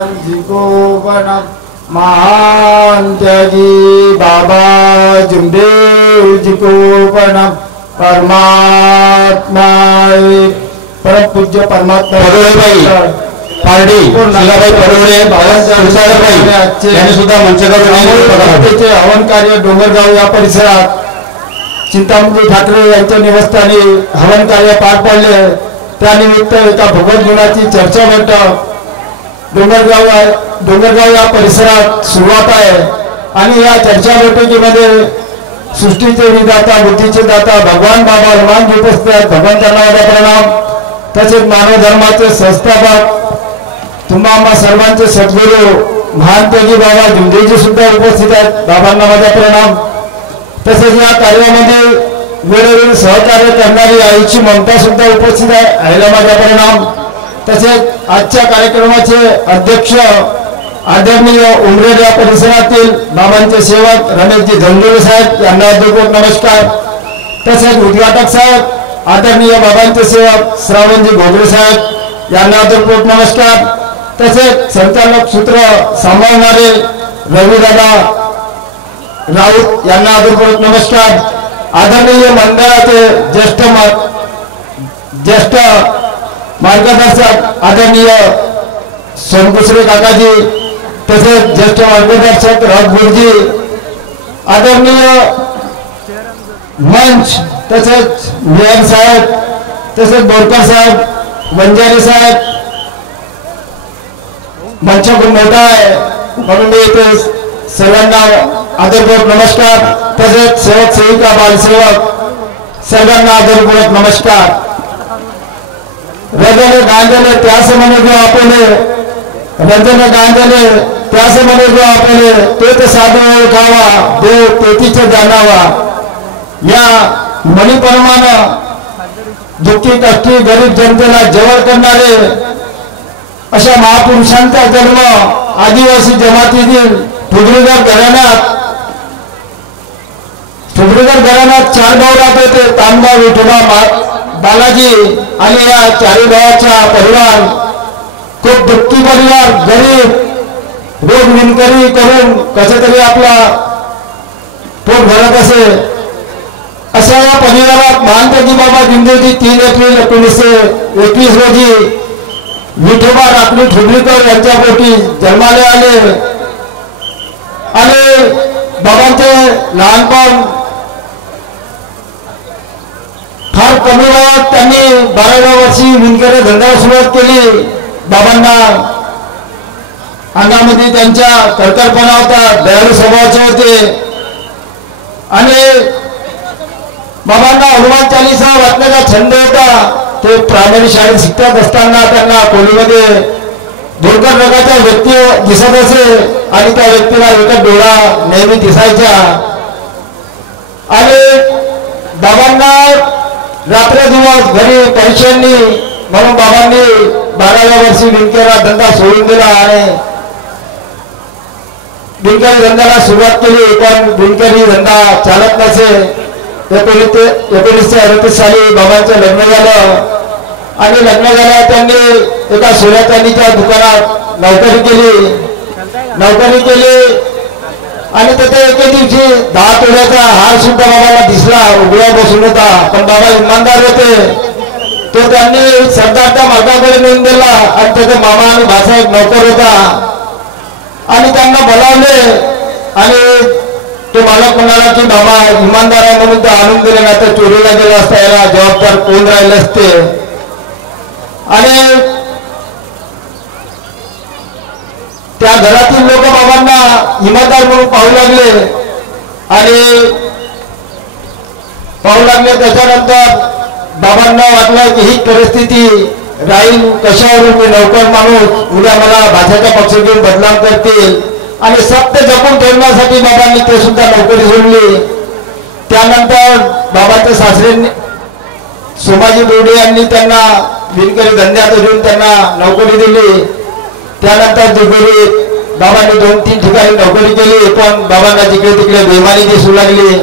जिकोपना महान त्यागी बाबा जुमदेव जिकोपना परमात्मा परम पूज्य परमात्मा पार्टी शिलाबाई परोळे यांनी सुद्धा मंचावर हवन कार्य डोंगरगाव या परिसरात चिंतामणी ठाकरे यांच्या निवासस्थानी हवन कार्य पार पडले। त्यानिमित्त एका भगवत गुणाची चर्चा बैठक डोंगरगाव या परिसरात सुरुवात आहे आणि या चर्चा बैठकीमध्ये सृष्टीचे विधाता बुद्धीचे दाता भगवान बाबा हनुमानजी उपस्थित आहेत। भगवंतांना माझा प्रणाम। तसेच मानव धर्माचे संस्थापक तुम्हा सर्वांचे सद्गुरू महान त्यागी बाबा जुमदेवजी सुद्धा उपस्थित आहेत। बाबांना माझा प्रणाम। तसेच या कार्यामध्ये वेळोवेळी सहकार्य करणारी आईची ममता सुद्धा उपस्थित आहे। आईला माझा प्रणाम। तसेच आजच्या कार्यक्रमाचे अध्यक्ष आदरणीय उमरेड या परिसरातील बाबांचे सेवक रमेशजी धनगुरे साहेब यांना हृदयपूर्वक नमस्कार। तसेच उद्घाटक साहेब आदरणीय बाबांचे सेवक श्रावणजी घोगरे साहेब यांना हृदयपूर्वक नमस्कार। तसेच संचालक सूत्र सांभाळणारे रविदादा राऊत यांना हृदयपूर्वक नमस्कार। आदरणीय मंडळाचे ज्येष्ठ मार्गदर्शक आदरणीय सोनकुसरे काकाजी, तसेच ज्येष्ठ मार्गदर्शक राजगुरुजी, आदरणीय मंच, तसेच मेयर साहेब, तसेच बोरकर साहेब, वंजारी साहेब, मंच खूप मोठा आहे म्हणून मी इथे सर्वांना आदरपूर्वक नमस्कार। तसेच सेवक सेविका बालसेवक सर्वांना आदरपूर्वक नमस्कार। रजने गांजले त्यास म्हणे जो आपले, रजने गांजले त्यास म्हणे जो आपले, तेच साधू ओळखावा देव तेथीच जाणावा। या मणिप्रमाणे दुःखी कष्टी गरीब जनतेला जवळ करणारे अशा महापुरुषांचा जन्म आदिवासी जमातीतील ठुगरीकर घराण्यात 4 भाऊ राहत होते। तांबा, विठोबा, बालाजी आणि या 4 भावाचा परिवार खूप दुःखी परिवार, गरीब, रोज विणकरी करून कसं तरी आपला पोट भरत असे। अशा या परिवारात महान त्यागी बाबा जुमदेवजी 3 एप्रिल 1921 रोजी विठोबा राखली ठुगरीकर यांच्या पोटी जन्माला आले आणि बाबांचे लहानपण फार कमी वयात त्यांनी 12व्या वर्षी विणकरी धंद्याला सुरुवात केली। बाबांना अंगामध्ये त्यांच्या कर्करपणा होता, दयाळू स्वभावाचे होते आणि बाबांना हनुमान चालीसा वाचण्याचा छंद होता। ते प्रायमरी शाळेत शिकत असताना त्यांना खोलीमध्ये दुर्गम रंगाचा व्यक्ती दिसत असे आणि त्या व्यक्तीला एकच डोळा नेहमी दिसायचा आणि बाबांना रात्र दिवस घरी पैशांनी म्हणून बाबांनी 12व्या वर्षी विणकरीचा धंदा सोडून दिला आणि विणकरी धंद्याला सुरुवात केली। पण विणकरी धंदा चालत नसे। 1938 साली बाबांचं लग्न झालं आणि लग्न झाल्यावर त्यांनी एका सोन्या चांदीच्या दुकानात नोकरी केली आणि तिथे एके दिवशी 10 तोळ्याचा हार सुद्धा बाबाला दिसला, उघड्या बसून होता। पण बाबा इमानदार होते, तो त्यांनी सरदारच्या मार्गाकडे नेऊन दिला आणि त्याचा मामा आणि भाचा एक नोकर होता आणि त्यांना बोलावले आणि तो मालक म्हणाला की बाबा इमानदार आहे म्हणून ते आणून दिले, नाही तर चोरीला गेला असता, याला जबाबदार कोण राहिले असते। आणि त्या घरातील लोक बाबांना इमानदार म्हणून पाहू लागले। त्याच्यानंतर बाबांना वाटलं की ही परिस्थिती राहील कशावरून, मी नौकर माणूस, उद्या मला भाषाच्या पक्ष घेऊन बदनाम करतील आणि सत्य जपून ठेवण्यासाठी बाबांनी ते सुद्धा नोकरी सोडली। त्यानंतर बाबांच्या सासऱ्यांनी सोमाजी बोर्डे यांनी त्यांना विणकरी धंद्यात घेऊन त्यांना नोकरी दिली। त्यानंतर दिगोरी बाबांनी 2-3 ठिकाणी नोकरी केली, पण बाबांना जिकडे तिकडे बेमानी दिसू लागली।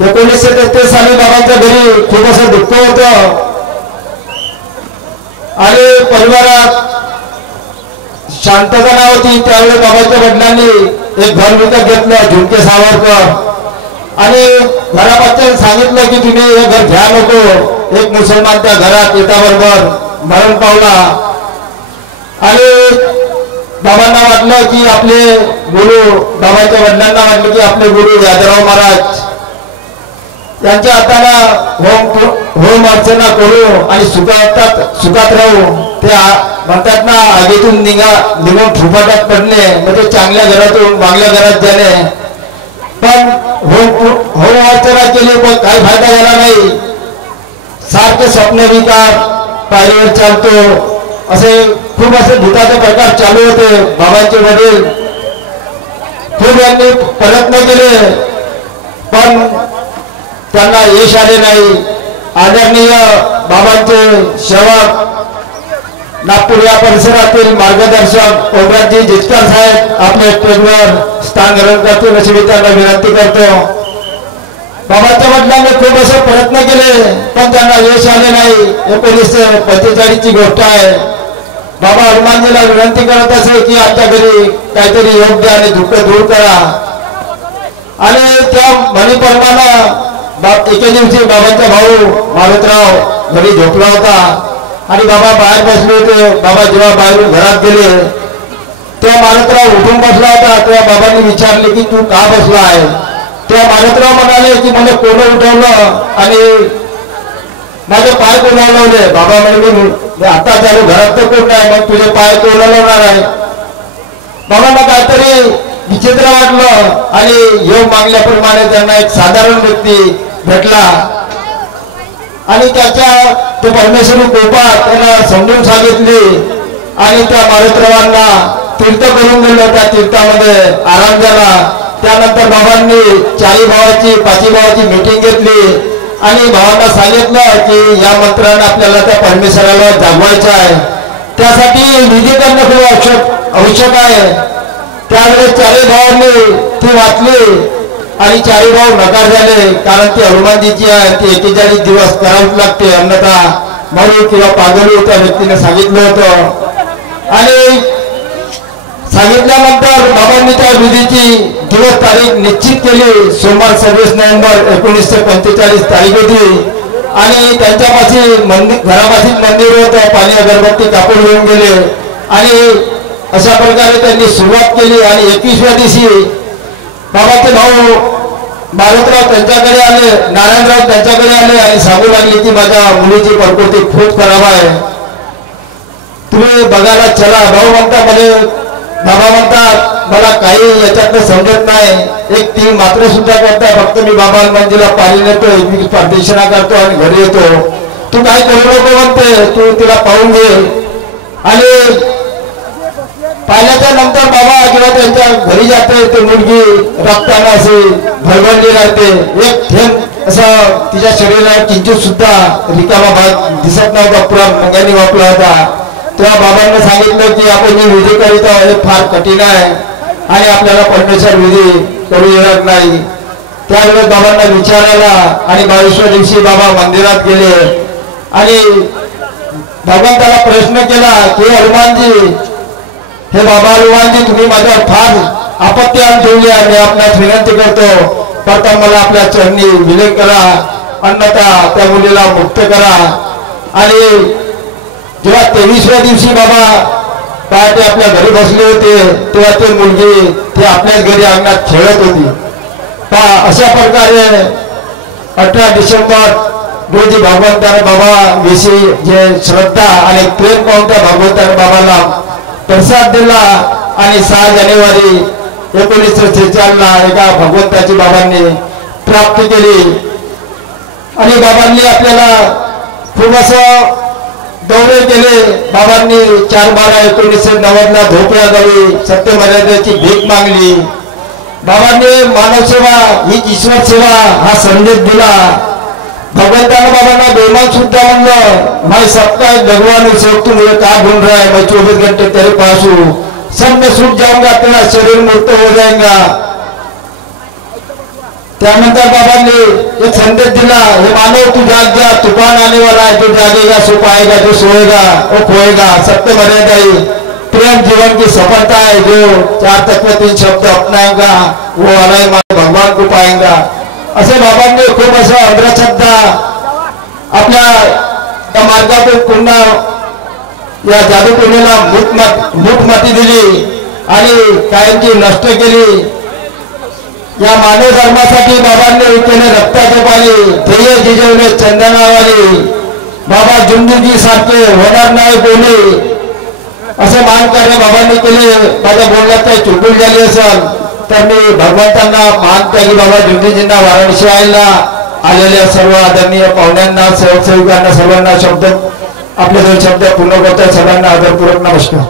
1933 साली बाबांच्या घरी खूप असं दुःख होतं आणि परिवारात शांतता नव्हती त्यावेळी बाबाच्या वडिलांनी एक घर विकत घेतलं झुमके सावरकर आणि घरापासून सांगितलं की तुम्ही हे घर घ्या नको. एक मुसलमान त्या घरात येताबरोबर मरण पावला आणि बाबांना वाटलं की आपले गुरु बाबाच्या वडिलांना वाटलं की आपले गुरु यादवराव महाराज यांच्या हाताला होम अर्चना करू आणि सुखात राहू. ते म्हणतात ना आगीतून निघून फुफाटात पडणे म्हणजे चांगल्या घरातून चांगल्या घरात जाणे. पण होम अर्चना केली पण काही फायदा झाला नाही. सारखे स्वप्न विकार पायरीवर चालतो असे खूप असे भूताचे प्रकार चालू होते. बाबांचे वडील खूप यांनी प्रयत्न केले पण त्यांना यश आले नाही. आदरणीय बाबांचे सेवक नागपूर या परिसरातील मार्गदर्शक ओमराजजी जिचकर साहेब आपल्या स्टेजवर स्थान ग्रहण करतील अशी मी त्यांना विनंती करतो. बाबांच्या वडिलांनी खूप असे प्रयत्न केले पण त्यांना यश आले नाही. 1945 ची गोष्ट आहे. बाबा हनुमानजीला विनंती करत असे की आमच्या घरी काहीतरी योग्य आणि दुःख दूर करा आणि त्या म्हणीप्रमाणे एके दिवशी बाबांचा भाऊ मारुतराव घरी झोपला होता आणि बाबा बाहेर बसले होते. बाबा जेव्हा बाहेरून घरात गेले तेव्हा मारुतराव उठून बसला होता. तेव्हा बाबांनी विचारले की तू का बसला आहे. तेव्हा मारुतराव म्हणाले की मला कोण उठवलं आणि माझे पाय कोण हलवले. बाबा म्हणजे आता चालू घरात तर कोण नाही मग तुझे पाय कोण हलवणार आहे. बाबांना काहीतरी विचित्र वाटलं आणि योग मागल्याप्रमाणे त्यांना एक साधारण व्यक्ती भेटला आणि त्याच्या ते परमेश्वरी कृपात त्यांना समजून सांगितली आणि त्या मारुतरावांना तीर्थ करून गेलं. त्या तीर्थामध्ये आराम झाला. त्यानंतर बाबांनी 4 भावाची 5 भावाची मीटिंग घेतली आणि भावांना सांगितलं की या मंत्राने आपल्याला त्या परमेश्वराला जागवायचं आहे. त्यासाठी विधी करणं खूप आवश्यक आहे. त्यावेळेस 4 भावांनी ती वाचली आणि 4 भाऊ नकार झाले कारण ती हनुमानजीची आहे. ती 41 दिवस करावीच लागते अन्यथा मरू किंवा पागल त्या व्यक्तीने सांगितलं होतं आणि सांगितल्यानंतर बाबांनी त्या विधीची दिवस तारीख निश्चित केली. सोमवार 26 नोव्हेंबर 1945 तारीख होती आणि त्यांच्यापाशी घरापाशीच मंदिर होतं. पाणी अगरबत्ती कापून घेऊन गेले आणि अशा प्रकारे त्यांनी सुरुवात केली आणि 21व्या दिवशी बाबाचे भाऊ मारुतराव त्यांच्याकडे आले, नारायणराव त्यांच्याकडे आले आणि सांगू लागले की माझ्या मुलीची प्रकृती खूप खराब आहे, तुम्ही बघायला चला. भाऊ म्हणता बाबा म्हणतात मला काही याच्यातलं समजत नाही. एक 3 मात्र सुद्धा करता फक्त मी बाबा हनुमानजीला पाणी नेतो, मी प्रार्थना करतो आणि घरी येतो. तू काय करू नको म्हणते, तू तिला पाहून घे. आणि पाहिल्याच्या नंतर बाबा जेव्हा त्यांच्या घरी जाते ते मुलगी रक्ताने अशी भरभरली राहते. एक थेंब असं तिच्या शरीराला किंचित सुद्धा रिकामा भाग दिसत नव्हता, पुरा मुंग्यांनी वापला होता. तेव्हा बाबांनी सांगितलं की आपण जी विधी करीत आहोत हे फार कठीण आहे आणि आपल्याला परमेश्वर विधी करू येणार नाही. त्यावेळेस बाबांना विचार आला आणि 22व्या दिवशी बाबा मंदिरात गेले आणि भगवंताला प्रश्न केला की हनुमानजी, हे बाबा हनुमानजी तुम्ही माझ्यावर फार आपत्ती आणून ठेवली आहे. मी आपल्यास विनंती करतो प्रथम मला आपल्या चरणी विलीन करा, अन्यथा त्या मुलीला मुक्त करा. आणि जेव्हा 23व्या दिवशी बाबा पहाटे आपल्या घरी बसले होते तेव्हा ते मुलगी ती आपल्याच घरी अंगणात खेळत होती. अशा प्रकारे 18 डिसेंबर रोजी भगवंताने बाबा विषयी जे श्रद्धा आणि प्रेम पाहून त्या भगवंताने बाबाला प्रसाद दिला आणि 6 जानेवारी 1946 एका भगवंताची बाबांनी प्राप्ती केली. आणि बाबांनी आपल्याला खूप असं दौरे केले. बाबांनी 4/12/1990 धोपड्या गावी सत्यमर्यादेची भीक मागली. बाबांनी मानवसेवा ही ईश्वर सेवा हा संदेश दिला. भगवंताने बाबांना बेमान सुद्धा म्हणलं, मैं सबका भगवान से तुम ये का ढूंढ रहा है, मैं 24 घंटे तेरे पास हूँ, सब में छूट जाऊंगा, तेरा शरीर मुक्त हो जाएगा. त्यानंतर बाबांनी एक संदेश दिला, हे मानव तू जाग जा, तूफान आने वाला है, जो जागेगा सो पाएगा, जो सोएगा वो खोएगा. सत्य मर्यादा प्रेम जीवन की सफलता है, जो 4 तत्व 3 शब्द अपनाएगा वो अनाई भगवान को पाएगा. असे बाबांनी खूप असं अंधश्रद्धा आपल्या या मार्गातून पुन्हा या जादूटोणीला मूठमाती दिली आणि कायमची नष्ट केली. या मानव धर्मासाठी बाबांनी केले रक्ताचे पाणी, ध्येय जिजवले चंदनावाली. बाबा जुंदगी सारखे होणार नाही बोली असे मानकार्य बाबांनी केले. माझ्या बोलण्यात काही चुकून झाली असेल तर मी भगवंतांना मानते की बाबा जुंदीजींना वाराणसी यायला आलेल्या सर्व आदरणीय पाहुण्यांना, सेवक सेविकांना सर्वांना आपले 2 शब्द पूर्ण करतात. सर्वांना आदरपूर्वक नमस्कार.